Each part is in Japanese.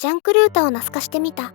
ジャンクルータをナス化してみた。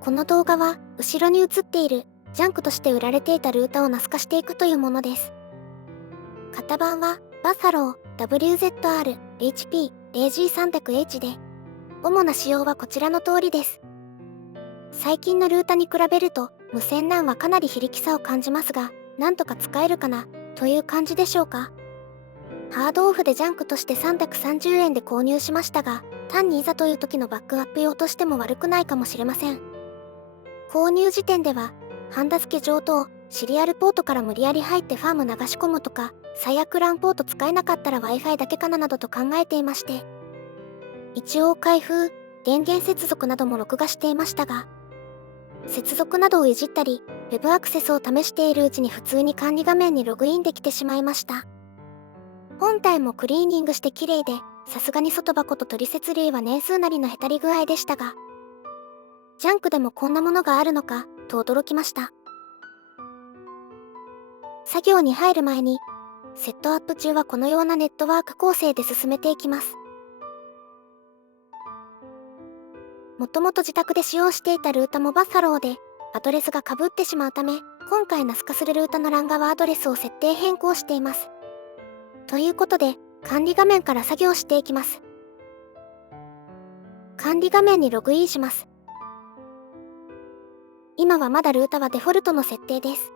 この動画は、後ろに映っている、ジャンクとして売られていたルータをナス化していくというものです。型番は、バッファロー WZR-HP0G300H で、主な仕様はこちらの通りです。最近のルータに比べると、無線 LAN はかなり非力さを感じますが、なんとか使えるかな、という感じでしょうか。ハードオフでジャンクとして330円で購入しましたが、単にいざという時のバックアップ用としても悪くないかもしれません。購入時点では、ハンダ付け上等、シリアルポートから無理やり入ってファーム流し込むとか、最悪 LAN ポート使えなかったら Wi-Fi だけかななどと考えていまして、一応開封、電源接続なども録画していましたが、接続などをいじったり、Web アクセスを試しているうちに普通に管理画面にログインできてしまいました。本体もクリーニングして綺麗で、さすがに外箱と取説類は年数なりのへたり具合でしたが、ジャンクでもこんなものがあるのか、と驚きました。作業に入る前に、セットアップ中はこのようなネットワーク構成で進めていきます。もともと自宅で使用していたルータもバッファローで、アドレスが被ってしまうため、今回ナス化するルータの欄側アドレスを設定変更しています。ということで、管理画面から作業していきます。管理画面にログインします。今はまだルータはデフォルトの設定です。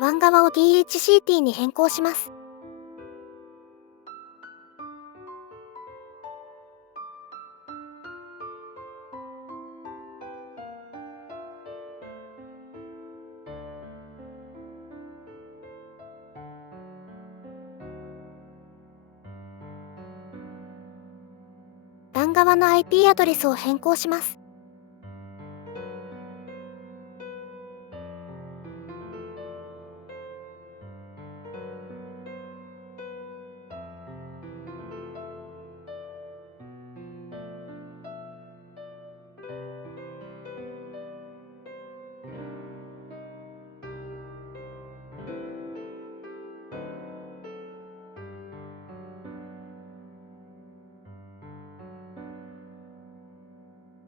WAN 側を DHCP に変更します。LAN 側の IP アドレスを変更します。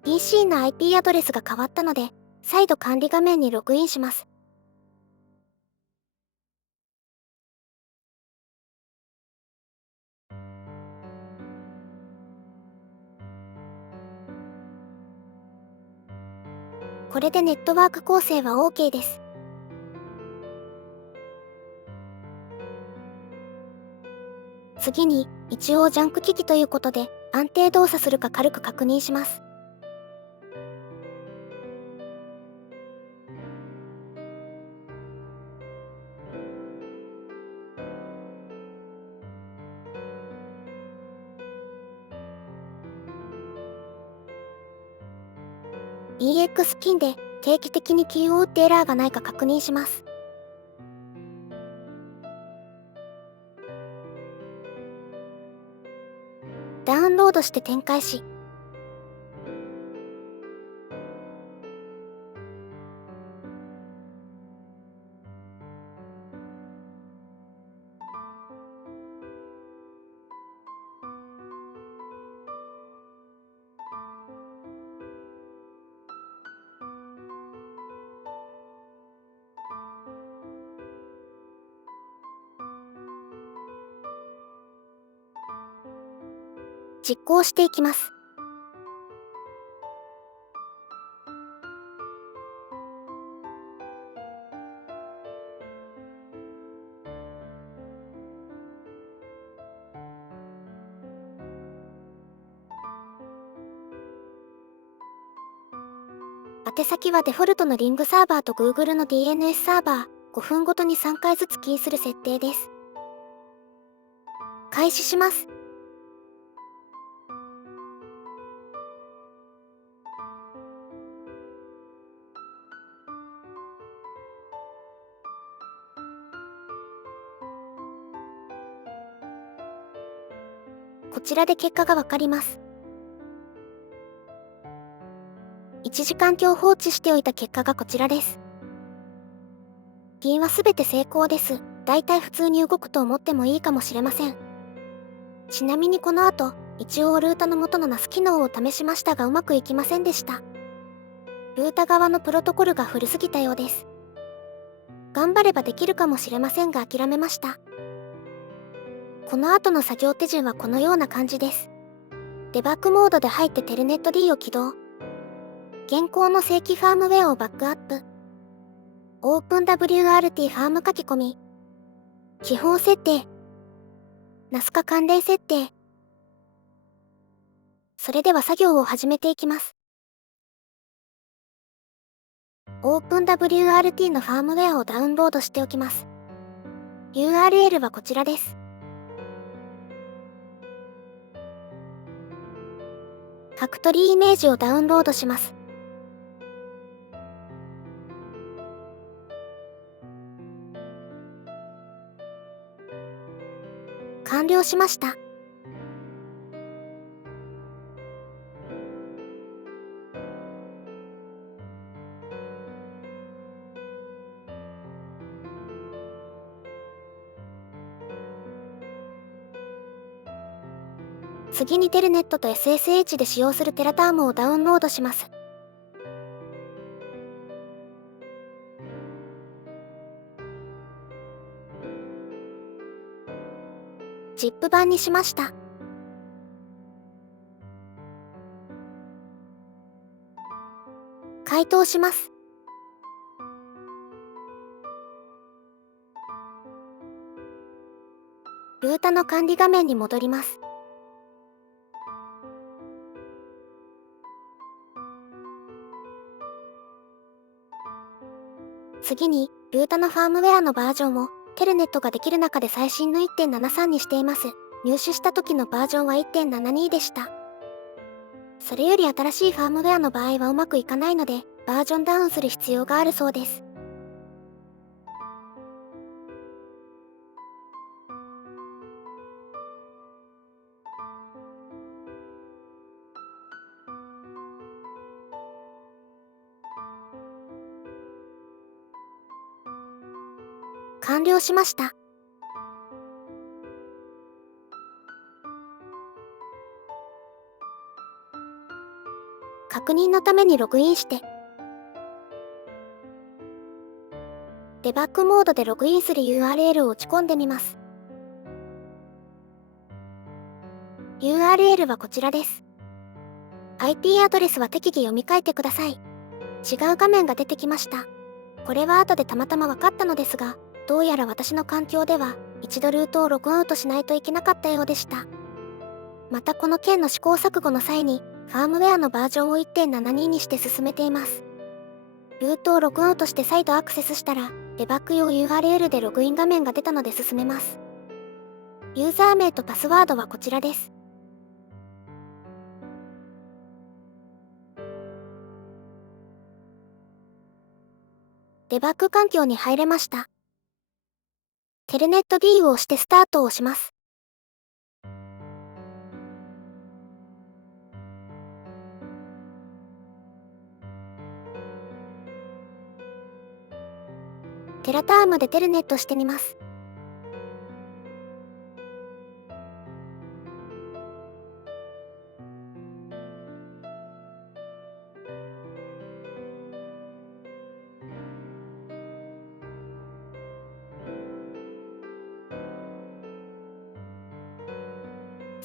PC の IP アドレスが変わったので、再度管理画面にログインします。これでネットワーク構成は OK です。次に、一応ジャンク機器ということで、安定動作するか軽く確認します。EX キンで定期的にキーを打ってエラーがないか確認します。ダウンロードして展開し、実行していきます。宛先はデフォルトのリングサーバーと Google の DNS サーバー、5分ごとに3回ずつキーする設定です。開始します。こちらで結果がわかります。1時間強放置しておいた結果がこちらです。ピンはすべて成功です。だいたい普通に動くと思ってもいいかもしれません。ちなみにこの後、一応ルータの元の NAS 機能を試しましたがうまくいきませんでした。ルータ側のプロトコルが古すぎたようです。頑張ればできるかもしれませんが諦めました。この後の作業手順はこのような感じです。デバッグモードで入ってテルネット D を起動。現行の正規ファームウェアをバックアップ。OpenWRT ファーム書き込み。基本設定。NAS 化関連設定。それでは作業を始めていきます。OpenWRT のファームウェアをダウンロードしておきます。URL はこちらです。ファクトリーイメージをダウンロードします。完了しました。次にテルネットと SSH で使用するテラタームをダウンロードします。ZIP 版にしました。解凍します。ルータの管理画面に戻ります。次に、ルータのファームウェアのバージョンを、テルネットができる中で最新の 1.73 にしています。入手した時のバージョンは 1.72 でした。それより新しいファームウェアの場合はうまくいかないので、バージョンダウンする必要があるそうです。完了しました。確認のためにログインして、デバッグモードでログインする URL を打ち込んでみます。URL はこちらです。IP アドレスは適宜読み替えてください。違う画面が出てきました。これは後でたまたま分かったのですが、どうやら私の環境では、一度ルートをログアウトしないといけなかったようでした。またこの件の試行錯誤の際に、ファームウェアのバージョンを 1.72 にして進めています。ルートをログアウトして再度アクセスしたら、デバッグ用 URL でログイン画面が出たので進めます。ユーザー名とパスワードはこちらです。デバッグ環境に入れました。テルネット D を押してスタートを押します。テラタームでテルネットしてみます。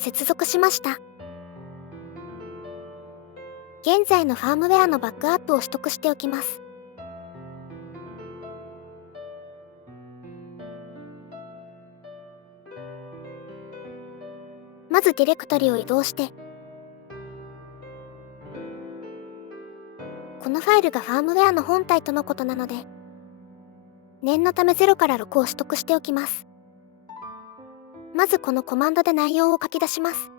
接続しました。現在のファームウェアのバックアップを取得しておきます。まずディレクトリを移動して、このファイルがファームウェアの本体とのことなので、念のため0から6を取得しておきます。まずこのコマンドで内容を書き出します。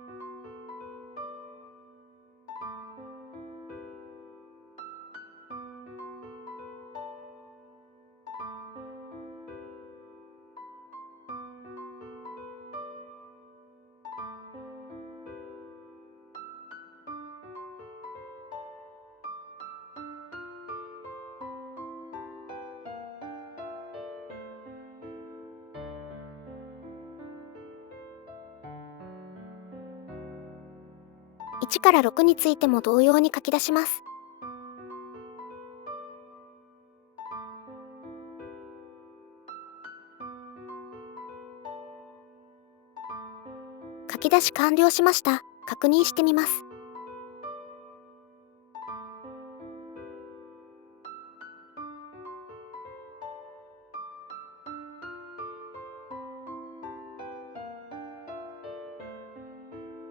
1から6についても同様に書き出します。書き出し完了しました。確認してみます。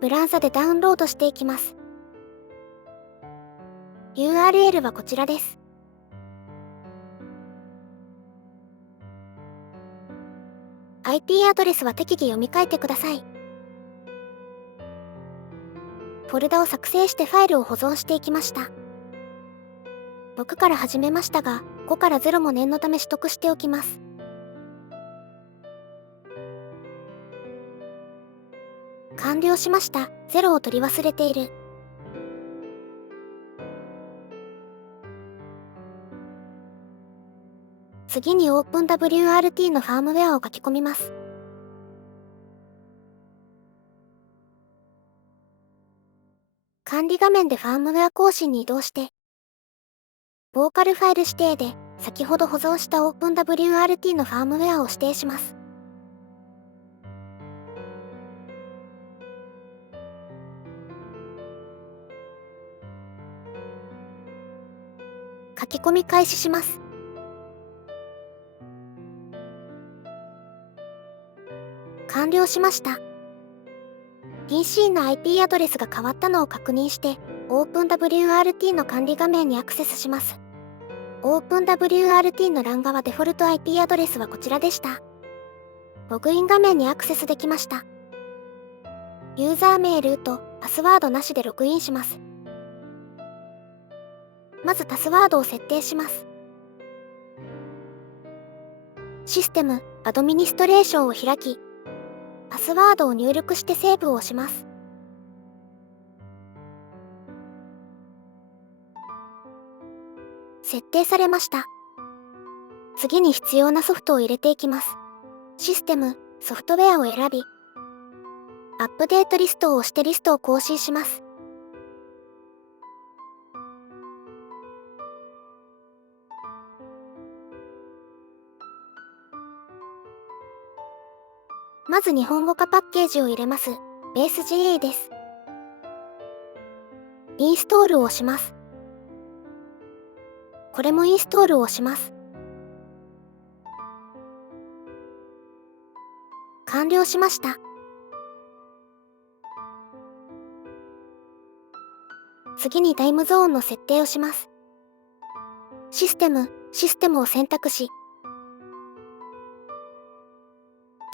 ブラウザでダウンロードしていきます。URL はこちらです。IP アドレスは適宜読み替えてください。フォルダを作成してファイルを保存していきました。6から始めましたが、5から0も念のため取得しておきます。完了しました。0を取り忘れている。次に OpenWRT のファームウェアを書き込みます。管理画面でファームウェア更新に移動して、ボーカルファイル指定で先ほど保存した OpenWRT のファームウェアを指定します。書き込み開始します。完了しました。PC の IP アドレスが変わったのを確認して、OpenWRT の管理画面にアクセスします。OpenWRT の欄側デフォルト IP アドレスはこちらでした。ログイン画面にアクセスできました。ユーザー名ルート、パスワードなしでログインします。まずパスワードを設定します。システム、アドミニストレーションを開き、パスワードを入力してセーブをします。設定されました。次に必要なソフトを入れていきます。システム、ソフトウェアを選び、アップデートリストを押してリストを更新します。まず日本語化パッケージを入れます。ベース GA です。インストールをします。これもインストールをします。完了しました。次にタイムゾーンの設定をします。システムを選択し、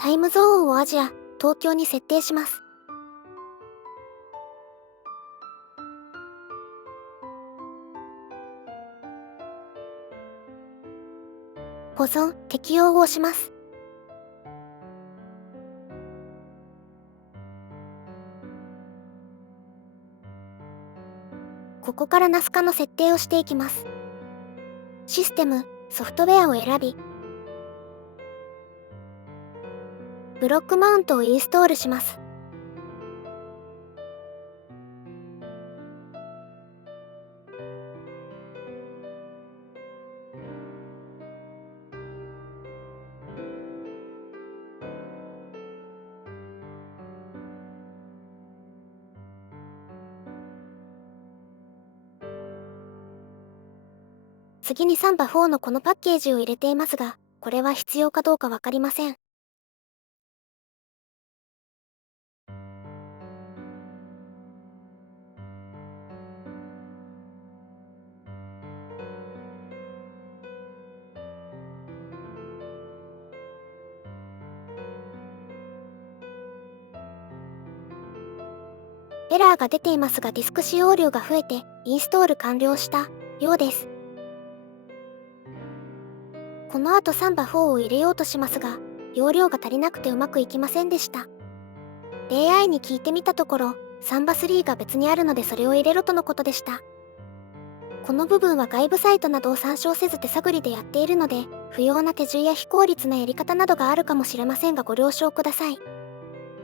タイムゾーンをアジア、東京に設定します。保存、適用を押します。ここから NAS の設定をしていきます。システム、ソフトウェアを選び、ブロックマウントをインストールします。次にサンバ4のこのパッケージを入れていますが、これは必要かどうかわかりません。エラーが出ていますがディスク使用量が増えてインストール完了したようです。この後サンバ4を入れようとしますが、容量が足りなくてうまくいきませんでした。AI に聞いてみたところ、サンバ3が別にあるのでそれを入れろとのことでした。この部分は外部サイトなどを参照せず手探りでやっているので、不要な手順や非効率なやり方などがあるかもしれませんがご了承ください。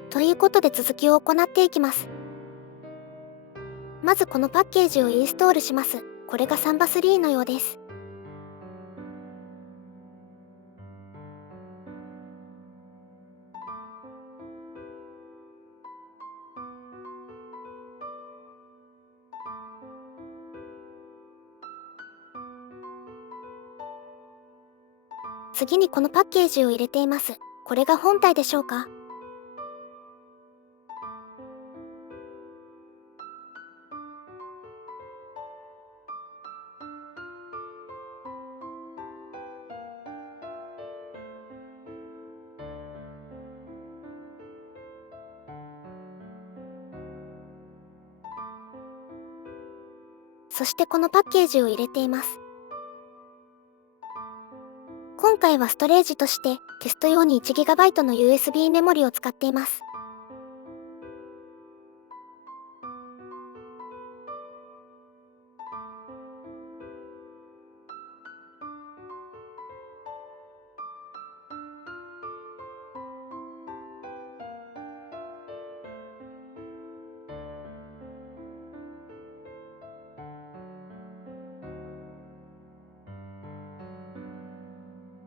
ということで続きを行っていきます。まずこのパッケージをインストールします。これがサンバ3のようです。次にこのパッケージを入れています。これが本体でしょうか？そしてこのパッケージを入れています。今回はストレージとしてテスト用に 1GB の USB メモリを使っています。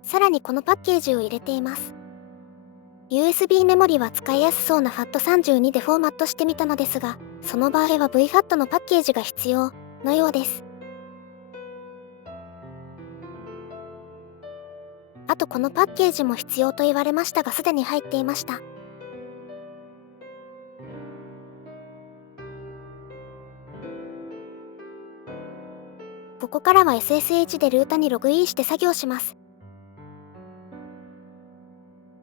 さらにこのパッケージを入れています。USB メモリは使いやすそうな FAT32 でフォーマットしてみたのですが、その場合は VFAT のパッケージが必要のようです。あとこのパッケージも必要と言われましたが、すでに入っていました。ここからは SSH でルータにログインして作業します。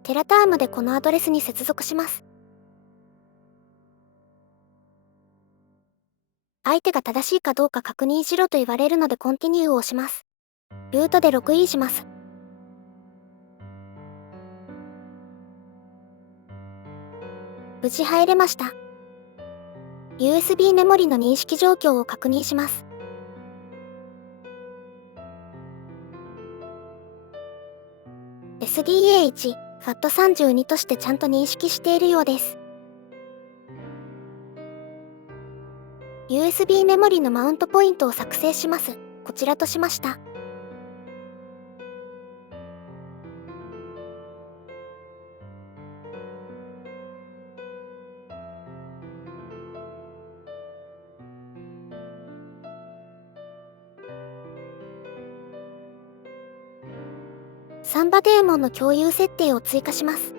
テラタームでこのアドレスに接続します。相手が正しいかどうか確認しろと言われるのでコンティニューを押します。ルートでログインします。無事入れました。USB メモリの認識状況を確認します。SDA1、FAT32 としてちゃんと認識しているようです。USB メモリのマウントポイントを作成します。こちらとしました。サンバデーモンの共有設定を追加します。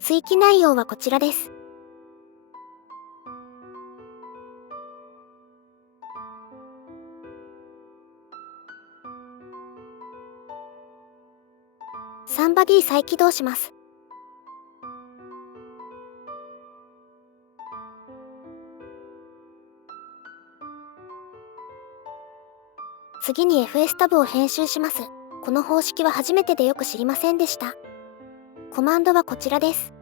追記内容はこちらです。サンバ D 再起動します。次に FS タブを編集します。この方式は初めてでよく知りませんでした。コマンドはこちらです。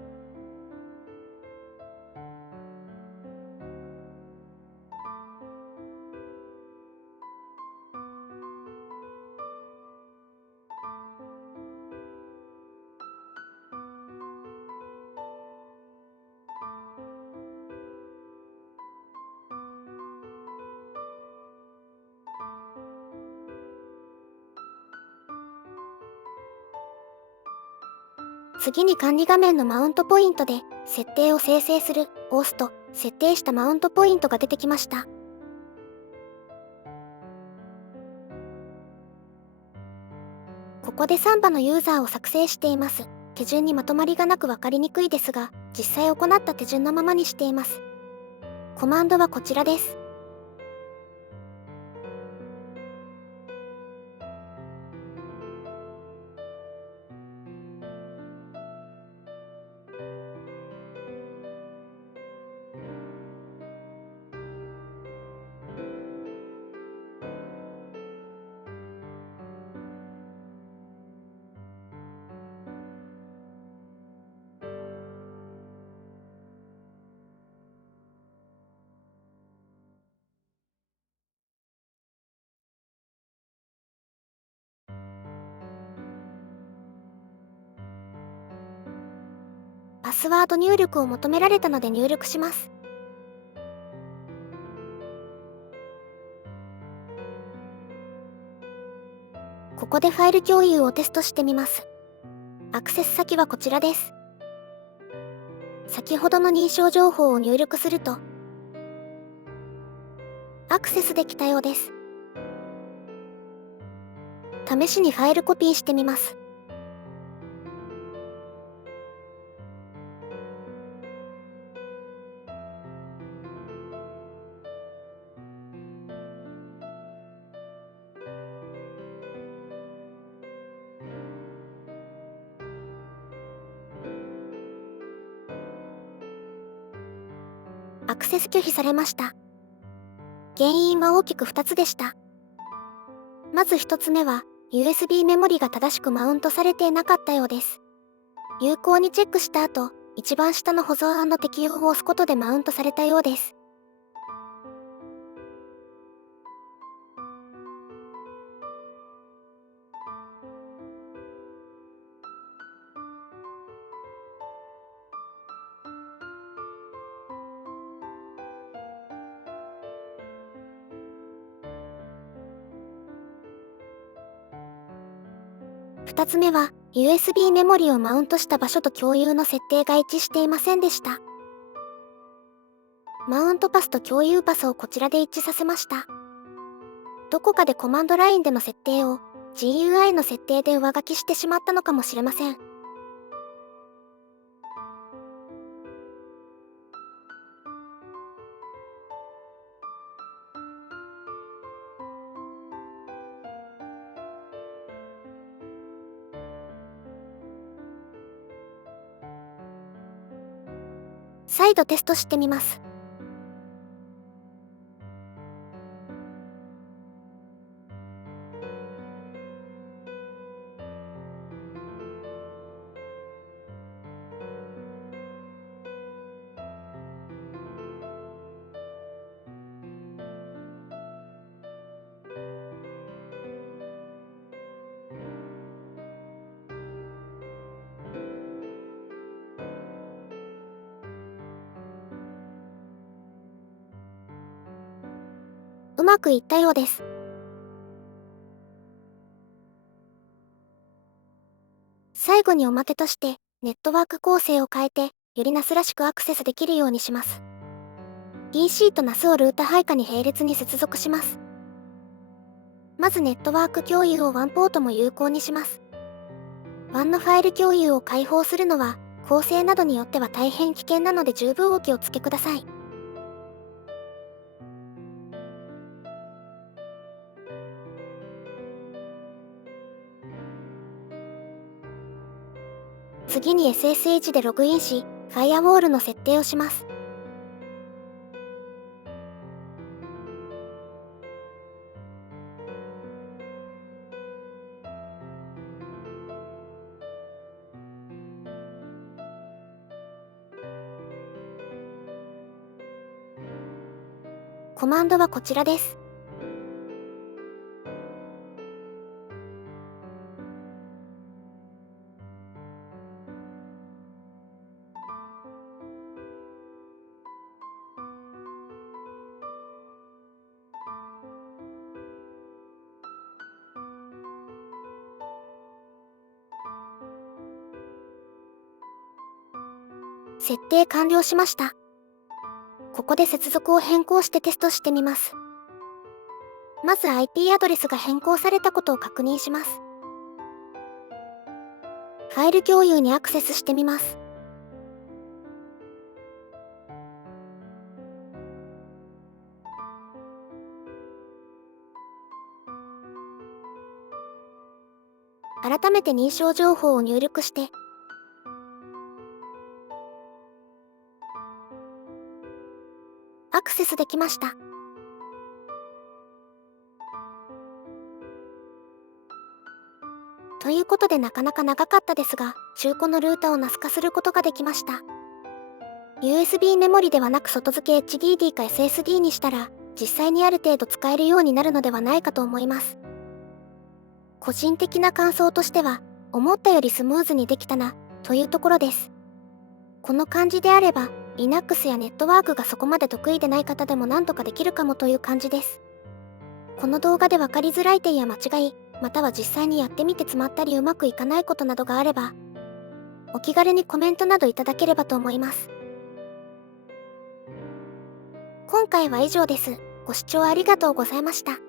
次に管理画面のマウントポイントで設定を生成するを押すと設定したマウントポイントが出てきました。ここでサンバのユーザーを作成しています。手順にまとまりがなく分かりにくいですが、実際行った手順のままにしています。コマンドはこちらです。パスワード入力を求められたので入力します。ここでファイル共有をテストしてみます。アクセス先はこちらです。先ほどの認証情報を入力すると、アクセスできたようです。試しにファイルコピーしてみます。アクセス拒否されました。原因は大きく2つでした。まず1つ目は、USB メモリが正しくマウントされていなかったようです。有効にチェックした後、一番下の保存&適用を押すことでマウントされたようです。2つ目は、USB メモリをマウントした場所と共有の設定が一致していませんでした。マウントパスと共有パスをこちらで一致させました。どこかでコマンドラインでの設定を GUI の設定で上書きしてしまったのかもしれません。再度テストしてみます。うまくいったようです。最後におまけとして、ネットワーク構成を変えて、より NAS らしくアクセスできるようにします。PC と NAS をルータ配下に並列に接続します。まずネットワーク共有をワンポートも有効にします。WAN のファイル共有を開放するのは、構成などによっては大変危険なので十分お気をつけください。次に SSH でログインし、ファイアウォールの設定をします。コマンドはこちらです。設定完了しました。ここで接続を変更してテストしてみます。まず IP アドレスが変更されたことを確認します。ファイル共有にアクセスしてみます。改めて認証情報を入力して、アクセスできました。ということでなかなか長かったですが、中古のルータを NAS 化することができました。USB メモリではなく外付け HDD か SSD にしたら、実際にある程度使えるようになるのではないかと思います。個人的な感想としては、思ったよりスムーズにできたな、というところです。この感じであれば、Linux やネットワークがそこまで得意でない方でもなんとかできるかもという感じです。この動画で分かりづらい点や間違い、または実際にやってみて詰まったりうまくいかないことなどがあれば、お気軽にコメントなどいただければと思います。今回は以上です。ご視聴ありがとうございました。